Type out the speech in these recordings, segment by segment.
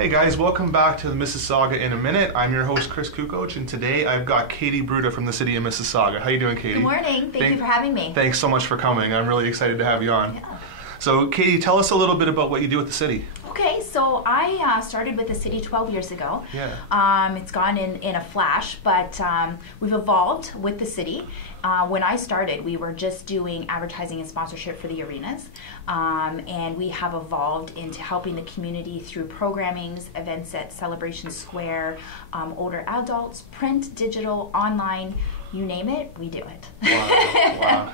Hey guys, welcome back to the Mississauga in a Minute. I'm your host, Chris Kukoc, and today I've got Katie Brewda from the City of Mississauga. How you doing, Katie? Good morning. Thank you for having me. Thanks so much for coming. I'm really excited to have you on. Yeah. So, Katie, tell us a little bit about what you do at the city. Okay, so I started with the city 12 years ago. Yeah. It's gone in a flash, but we've evolved with the city. When I started, we were just doing advertising and sponsorship for the arenas, and we have evolved into helping the community through programmings, events at Celebration Square, older adults, print, digital, online, you name it, we do it. Wow.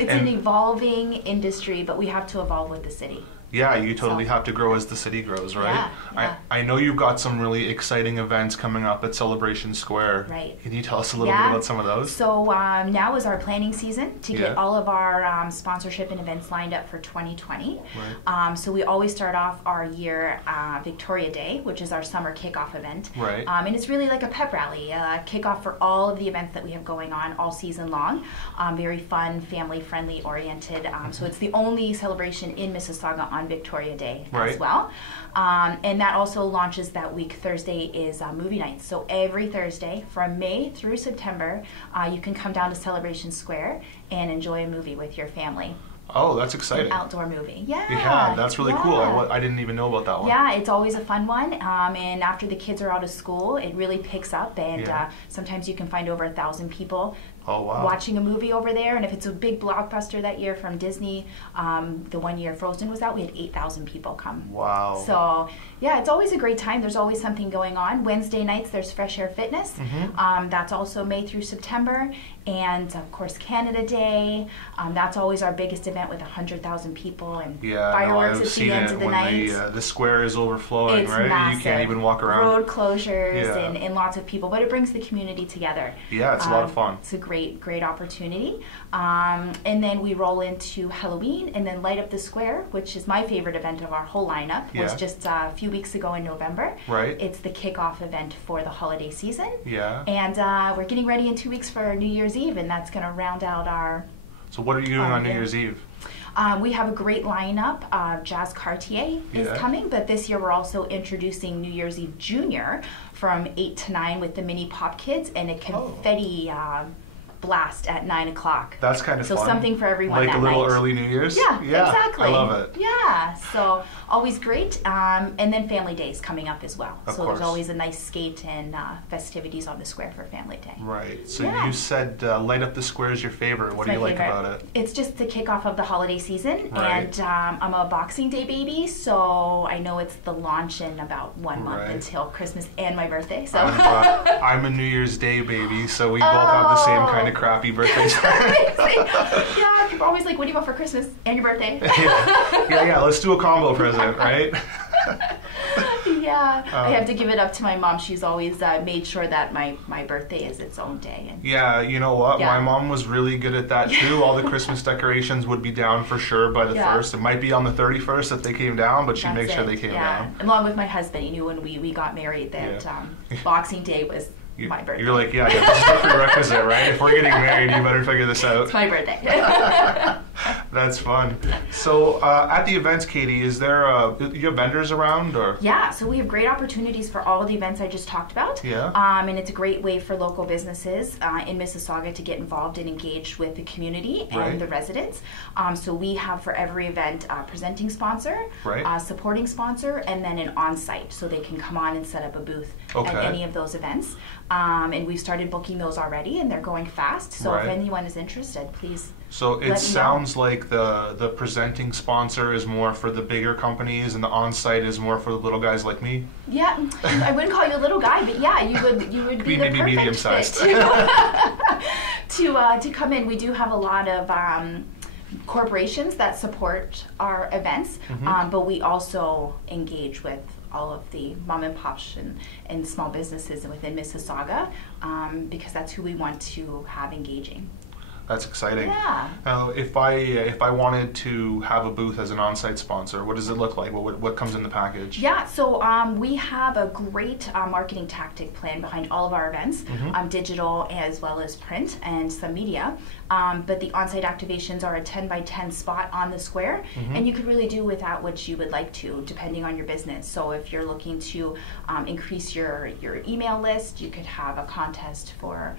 It's an evolving industry, but we have to evolve with the city. Yeah, you totally have to grow as the city grows, right? Yeah. I know you've got some really exciting events coming up at Celebration Square. Right. Can you tell us a little bit about some of those? So now is our planning season to get Yeah. all of our sponsorship and events lined up for 2020. Right. So we always start off our year Victoria Day, which is our summer kickoff event. Right. And it's really like a pep rally, kickoff for all of the events that we have going on all season long. Very fun, family-friendly oriented. So it's the only celebration in Mississauga on Victoria Day as well. And that also launches that week. Thursday is movie night. So every Thursday from May through September, you can come down to Celebration Square and enjoy a movie with your family. Oh, that's exciting. An outdoor movie. Yeah, that's really cool. I didn't even know about that one. Yeah, it's always a fun one. And after the kids are out of school, it really picks up. And sometimes you can find over 1,000 people watching a movie over there. And if it's a big blockbuster that year from Disney, the one year Frozen was out, we had 8,000 people come. Wow. So yeah, it's always a great time. There's always something going on. Wednesday nights there's Fresh Air Fitness. That's also May through September. And of course Canada Day. That's always our biggest event with 100,000 people and fireworks at the end of the night. The square is overflowing, it's right? Massive. You can't even walk around. Road closures and lots of people, but it brings the community together. Yeah, it's a lot of fun. It's a great opportunity. And then we roll into Halloween and then light up the square, which is my favorite event of our whole lineup. It was just a few weeks ago in November. Right. It's the kickoff event for the holiday season. Yeah. And we're getting ready in 2 weeks for New Year's Eve, and that's going to round out our... So what are you doing on New Year's Eve? We have a great lineup. Jazz Cartier is coming, but this year we're also introducing New Year's Eve Junior from 8 to 9 with the mini Pop Kids and a confetti blast at 9 o'clock. That's kind of fun. So something for everyone like that a little night. early New Year's? Yeah, exactly. I love it. Yeah, so always great. And then Family Day is coming up as well. Of so course. there's always a nice skate and festivities on the square for Family Day. Right. So you said light up the square is your favorite. What do you like about it? It's just the kickoff of the holiday season. Right. And I'm a Boxing Day baby, so I know it's the launch in about 1 month until Christmas and my birthday. So I'm a New Year's Day baby, so we both have the same kind of crappy birthdays. Yeah, people are always like, what do you want for Christmas and your birthday? yeah, let's do a combo present, right? Yeah, I have to give it up to my mom. She's always made sure that my birthday is its own day. And yeah, you know what? My mom was really good at that too. All the Christmas decorations would be down for sure by the 1st. It might be on the 31st that they came down, but she'd make sure they came down. Along with my husband, he knew when we got married that Boxing Day was my birthday. You're like, this is the prerequisite, right? If we're getting married, you better figure this out. It's my birthday. That's fun. So at the events, Katie, is there you have vendors around or? Yeah, so we have great opportunities for all of the events I just talked about. Yeah. And it's a great way for local businesses in Mississauga to get involved and engaged with the community and the residents. So we have for every event a presenting sponsor, supporting sponsor, and then an on-site, so they can come on and set up a booth at any of those events. And we've started booking those already, and they're going fast. So if anyone is interested, please. So it sounds like the presenting sponsor is more for the bigger companies, and the on-site is more for the little guys like me. Yeah, I wouldn't call you a little guy, but yeah, you would be the perfect medium-sized fit to come in. We do have a lot of corporations that support our events, but we also engage with all of the mom and pops and small businesses within Mississauga because that's who we want to have engaging. That's exciting. Yeah. If I wanted to have a booth as an on-site sponsor, what does it look like? What comes in the package? Yeah, so we have a great marketing tactic plan behind all of our events, digital as well as print and some media. But the on-site activations are a 10 by 10 spot on the square, and you could really do with that what you would like to, depending on your business. So if you're looking to increase your email list, you could have a contest for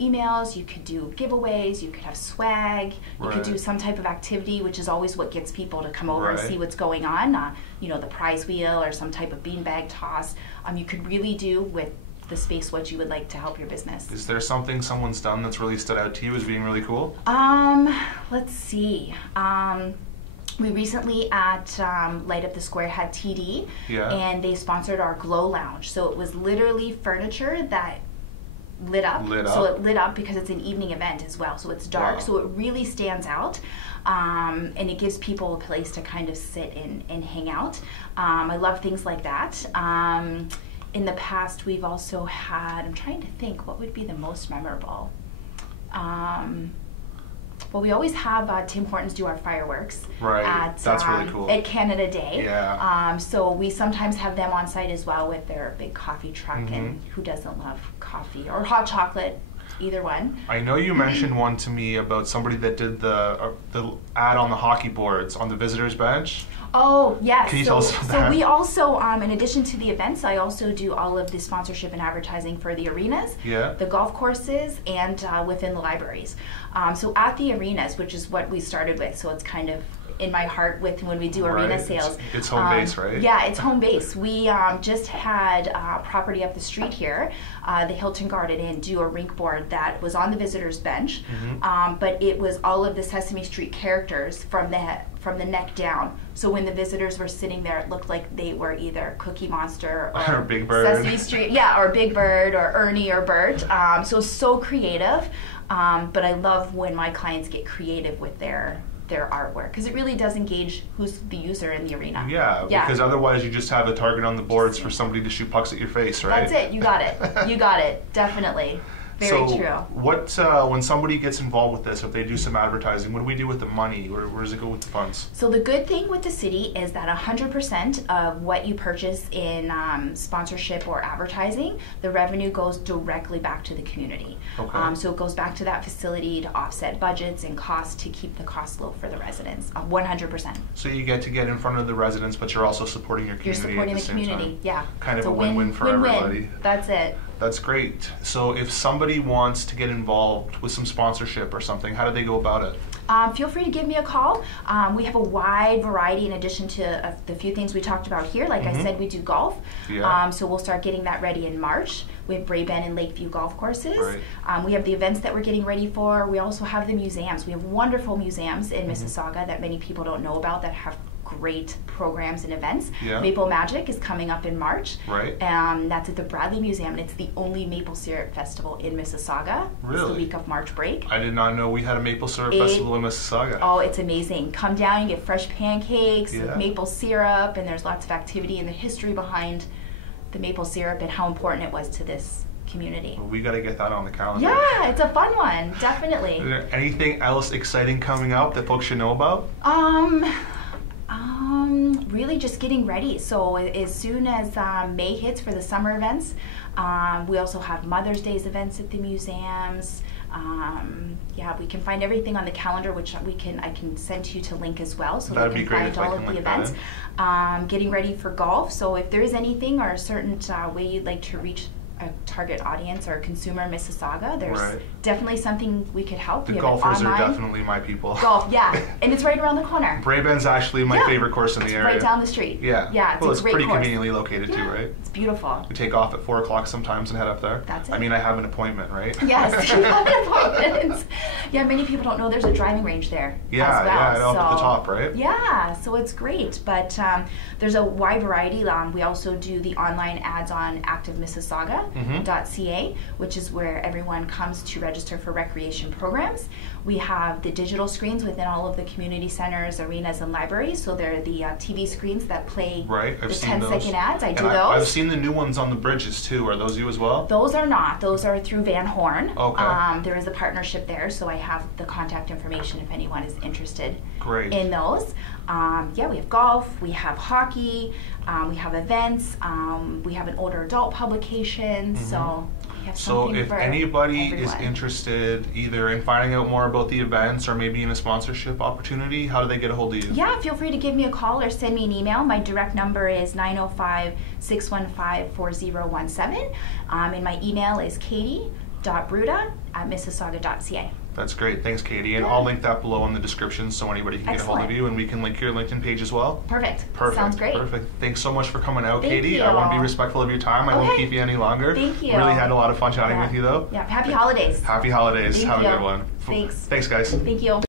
emails, you could do giveaways, you could have swag, you could do some type of activity, which is always what gets people to come over and see what's going on, you know, the prize wheel or some type of beanbag toss. You could really do with the space what you would like to help your business. Is there something someone's done that's really stood out to you as being really cool? Let's see. We recently at Light Up the Square had TD, and they sponsored our Glow Lounge. So it was literally furniture that lit up. So it lit up because it's an evening event as well, so it's dark, so it really stands out, and it gives people a place to kind of sit and hang out. I love things like that. In the past, we've also had, I'm trying to think, what would be the most memorable? Well, we always have Tim Hortons do our fireworks that's really cool. at Canada Day. So we sometimes have them on site as well with their big coffee truck, and who doesn't love coffee or hot chocolate, either one. I know you mentioned one to me about somebody that did the ad on the hockey boards on the visitors bench. Oh, yes. Can you tell us about that? So we also, in addition to the events, I also do all of the sponsorship and advertising for the arenas, the golf courses, and within the libraries. So at the arenas, which is what we started with, so it's kind of in my heart with when we do arena sales. It's home base, right? Yeah, it's home base. We just had property up the street here, the Hilton Garden Inn, do a rink board that was on the visitors bench, but it was all of the Sesame Street characters from the neck down. So when the visitors were sitting there, it looked like they were either Cookie Monster or Big Bird. Sesame Street, or Big Bird or Ernie or Bert. So creative, but I love when my clients get creative with their artwork, because it really does engage who's the user in the arena. Because otherwise you just have a target on the boards for somebody to shoot pucks at your face, right? That's it. You got it. You got it. Definitely. Very true. What when somebody gets involved with this, if they do some advertising, what do we do with the money? Where does it go with the funds? So the good thing with the city is that 100% of what you purchase in sponsorship or advertising, the revenue goes directly back to the community. So it goes back to that facility to offset budgets and costs to keep the costs low for the residents. 100%. So you get to get in front of the residents, but you're also supporting your community. You're supporting at the community. Time. Kind of a win-win for everybody. That's it. That's great. So if somebody wants to get involved with some sponsorship or something, how do they go about it? Feel free to give me a call. We have a wide variety in addition to the few things we talked about here. Like I said, we do golf. So we'll start getting that ready in March. We have Braybend and Lakeview golf courses. We have the events that we're getting ready for. We also have the museums. We have wonderful museums in Mississauga that many people don't know about that have great programs and events. Maple Magic is coming up in March. That's at the Bradley Museum, and it's the only maple syrup festival in Mississauga. Really? It's the week of March break. I did not know we had a maple syrup festival in Mississauga. Oh, it's amazing. Come down and get fresh pancakes, maple syrup, and there's lots of activity and the history behind the maple syrup and how important it was to this community. Well, we got to get that on the calendar. Yeah, it's a fun one, definitely. Is there anything else exciting coming up that folks should know about? Really just getting ready. So as soon as May hits for the summer events, we also have Mother's Day's events at the museums. We can find everything on the calendar, which I can send you to link as well, so That'd they can find all of the events. Getting ready for golf. So if there is anything or a certain way you'd like to reach a target audience or a consumer in Mississauga, there's definitely something we could help. The golfers are definitely my people. Golf, and it's right around the corner. Braybend's actually my favorite course in the area. Right down the street. It's a great pretty course. Conveniently located too, right? It's beautiful. We take off at 4 o'clock sometimes and head up there. That's it. I mean, I have an appointment, right? Yes, you have an appointment. Many people don't know there's a driving range there as well. Up at the top, right? Yeah, so it's great. But there's a wide variety. We also do the online ads on activemississauga.ca, which is where everyone comes to register for recreation programs. We have the digital screens within all of the community centers, arenas, and libraries. So they're the TV screens that play the 10-second ads. I do those. I've seen the new ones on the bridges too. Are those you as well? Those are not. Those are through Van Horn. Okay. There is a partnership there, so I have the contact information if anyone is interested Great. in those. Yeah, we have golf, we have hockey, we have events, we have an older adult publication, so we have So something if for anybody everyone. is interested either in finding out more about the events or maybe in a sponsorship opportunity, how do they get a hold of you? Yeah, feel free to give me a call or send me an email. My direct number is 905-615-4017. And my email is katie.brewda@mississauga.ca. That's great. Thanks, Katie. And I'll link that below in the description so anybody can get a hold of Excellent. you, and we can link your LinkedIn page as well. Perfect. Perfect. Sounds great. Perfect. Thanks so much for coming out, Thank Katie. you. I want to be respectful of your time. I won't Okay. keep you any longer. Thank you. Really had a lot of fun chatting with you, though. Yeah, happy holidays. Happy holidays. Thank Have you. a good one. Thanks. Thanks, guys. Thank you.